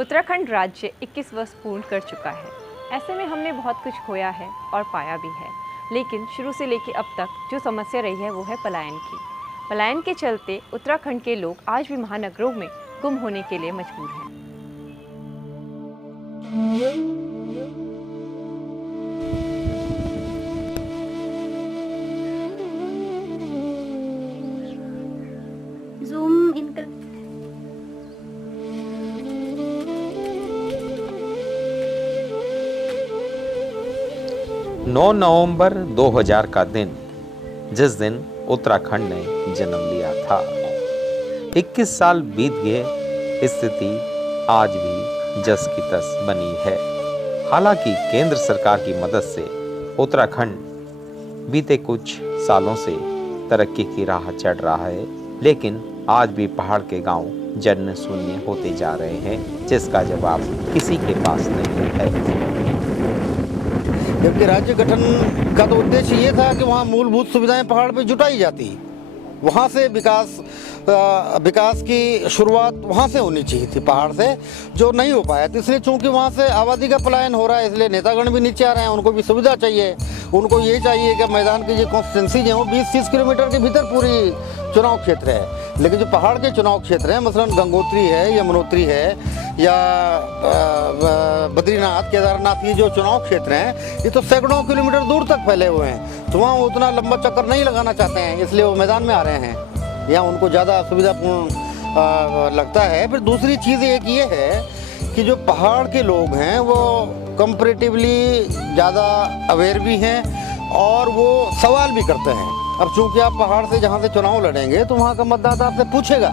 उत्तराखंड राज्य 21 वर्ष पूर्ण कर चुका है। ऐसे में हमने बहुत कुछ खोया है और पाया भी है, लेकिन शुरू से लेकर अब तक जो समस्या रही है वो है पलायन की। पलायन के चलते उत्तराखंड के लोग आज भी महानगरों में गुम होने के लिए मजबूर हैं। ज़ूम इन कर 9 नवंबर 2000 का दिन, जिस दिन उत्तराखंड ने जन्म लिया था। 21 साल बीत गए, स्थिति आज भी जस की तस बनी है। हालांकि केंद्र सरकार की मदद से उत्तराखंड बीते कुछ सालों से तरक्की की राह चढ़ रहा है, लेकिन आज भी पहाड़ के गांव जन शून्य होते जा रहे हैं, जिसका जवाब किसी के पास नहीं है। जबकि राज्य गठन का तो उद्देश्य ये था कि वहाँ मूलभूत सुविधाएं पहाड़ पे जुटाई जाती, वहाँ से विकास की शुरुआत वहाँ से होनी चाहिए थी, पहाड़ से, जो नहीं हो पाया। तो इसलिए चूंकि वहाँ से आबादी का पलायन हो रहा है, इसलिए नेतागण भी नीचे आ रहे हैं। उनको भी सुविधा चाहिए, उनको ये चाहिए कि मैदान की जो कॉन्स्टिट्यूंसीज हैं वो 20-30 किलोमीटर के भीतर पूरी चुनाव क्षेत्र है। लेकिन जो पहाड़ के चुनाव क्षेत्र हैं, मसलन गंगोत्री है, यमुनोत्री है या बद्रीनाथ, केदारनाथ, ये जो चुनाव क्षेत्र हैं ये तो सैकड़ों किलोमीटर दूर तक फैले हुए हैं। तो वहाँ उतना लंबा चक्कर नहीं लगाना चाहते हैं, इसलिए वो मैदान में आ रहे हैं, या उनको ज़्यादा सुविधापूर्ण लगता है। फिर दूसरी चीज़ एक ये है कि जो पहाड़ के लोग हैं वो कंपैरेटिवली ज़्यादा अवेयर भी हैं और वो सवाल भी करते हैं। अब चूंकि आप पहाड़ से जहाँ से चुनाव लड़ेंगे तो वहाँ का मतदाता आपसे पूछेगा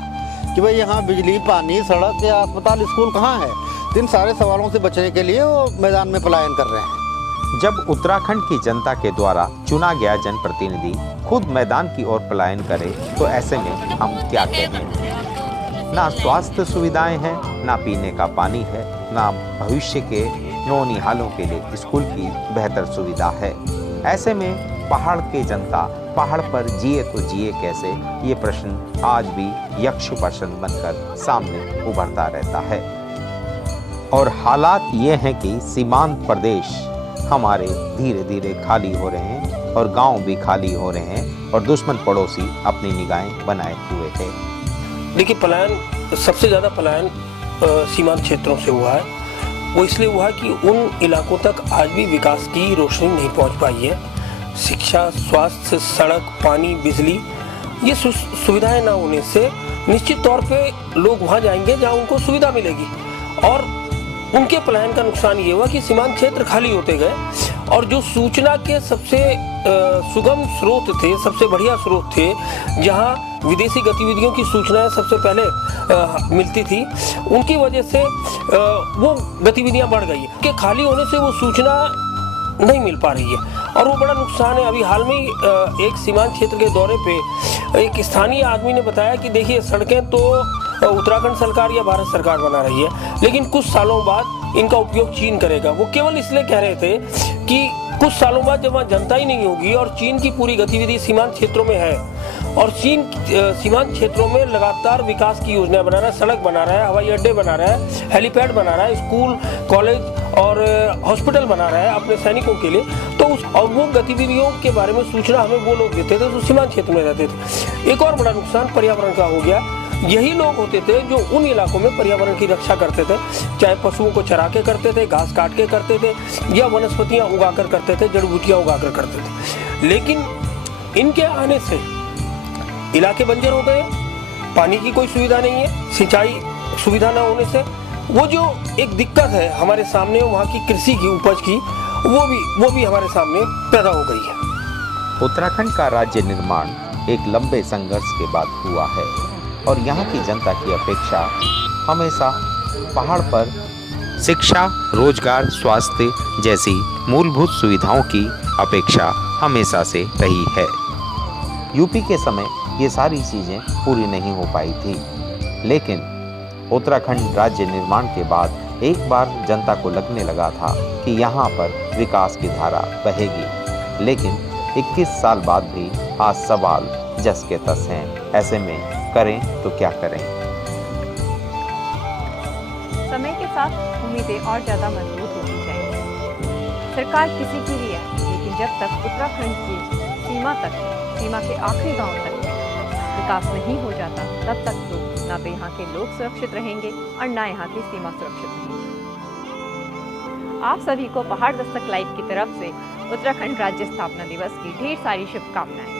कि भाई यहाँ बिजली, पानी, सड़क या अस्पताल, स्कूल कहाँ है। तो इन सारे सवालों से बचने के लिए वो मैदान में पलायन कर रहे हैं। जब उत्तराखंड की जनता के द्वारा चुना गया जनप्रतिनिधि खुद मैदान की ओर पलायन करे, तो ऐसे में हम क्या कहें। ना स्वास्थ्य सुविधाएं हैं, ना पीने का पानी है, ना भविष्य के नौनिहालों के लिए स्कूल की बेहतर सुविधा है। ऐसे में पहाड़ की जनता पहाड़ पर जिए तो जिए कैसे, ये प्रश्न आज भी यक्ष प्रश्न बनकर सामने उभरता रहता है। और हालात ये हैं कि सीमांत प्रदेश हमारे धीरे धीरे खाली हो रहे हैं और गांव भी खाली हो रहे हैं और दुश्मन पड़ोसी अपनी निगाहें बनाए हुए थे। देखिए, पलायन, सबसे ज़्यादा पलायन सीमांत क्षेत्रों से हुआ है। वो इसलिए हुआ कि उन इलाकों तक आज भी विकास की रोशनी नहीं पहुंच पाई है। शिक्षा, स्वास्थ्य, सड़क, पानी, बिजली, ये सुविधाएं ना होने से निश्चित तौर पे लोग वहाँ जाएंगे जहाँ उनको सुविधा मिलेगी। और उनके पलायन का नुकसान ये हुआ कि सीमांत क्षेत्र खाली होते गए और जो सूचना के सबसे सुगम स्रोत थे, सबसे बढ़िया स्रोत थे, जहाँ विदेशी गतिविधियों की सूचनाएं सबसे पहले मिलती थी, उनकी वजह से वो गतिविधियां बढ़ गई कि खाली होने से वो सूचना नहीं मिल पा रही है और वो बड़ा नुकसान है। अभी हाल में एक सीमांत क्षेत्र के दौरे पे एक स्थानीय आदमी ने बताया कि देखिए, सड़कें तो उत्तराखंड सरकार या भारत सरकार बना रही है, लेकिन कुछ सालों बाद इनका उपयोग चीन करेगा। वो केवल इसलिए कह रहे थे कि कुछ सालों बाद जब वहाँ जनता ही नहीं होगी और चीन की पूरी गतिविधि सीमांत क्षेत्रों में है और चीन सीमांत क्षेत्रों में लगातार विकास की योजना बना रहा है, सड़क बना रहा है, हवाई अड्डे बना रहा है, हेलीपैड बना रहा है, स्कूल, कॉलेज और हॉस्पिटल बना रहा है अपने सैनिकों के लिए, तो और वो गतिविधियों के बारे में सूचना हमें वो लोग देते थे जो सीमांत क्षेत्र में रहते थे। एक और बड़ा नुकसान पर्यावरण का हो गया। यही लोग होते थे जो उन इलाकों में पर्यावरण की रक्षा करते थे, चाहे पशुओं को चरा के करते थे, घास काट के करते थे या वनस्पतियां उगाकर करते थे, जड़ बूटियां उगाकर करते थे। लेकिन इनके आने से इलाके बंजर हो गए, पानी की कोई सुविधा नहीं है, सिंचाई सुविधा न होने से वो जो एक दिक्कत है हमारे सामने वहाँ की कृषि की उपज की, वो भी हमारे सामने पैदा हो गई है। उत्तराखंड का राज्य निर्माण एक लंबे संघर्ष के बाद हुआ है और यहाँ की जनता की अपेक्षा हमेशा पहाड़ पर शिक्षा, रोजगार, स्वास्थ्य जैसी मूलभूत सुविधाओं की अपेक्षा हमेशा से रही है। यूपी के समय ये सारी चीज़ें पूरी नहीं हो पाई थी, लेकिन उत्तराखंड राज्य निर्माण के बाद एक बार जनता को लगने लगा था कि यहाँ पर विकास की धारा बहेगी। लेकिन 21 साल बाद भी आज सवाल जस के तस हैं। ऐसे में करें तो क्या करें। समय के साथ उम्मीदें और ज़्यादा मजबूत होती जाएंगी। सरकार किसी की भी है, लेकिन जब तक उत्तराखंड की सीमा के आखिरी गांव तक विकास नहीं हो जाता, तब तक तो ना तो यहाँ के लोग सुरक्षित रहेंगे और ना यहाँ की सीमा सुरक्षित रहेगी। आप सभी को पहाड़ दस्तक लाइव की तरफ से उत्तराखंड राज्य स्थापना दिवस की ढेर सारी शुभकामनाएं।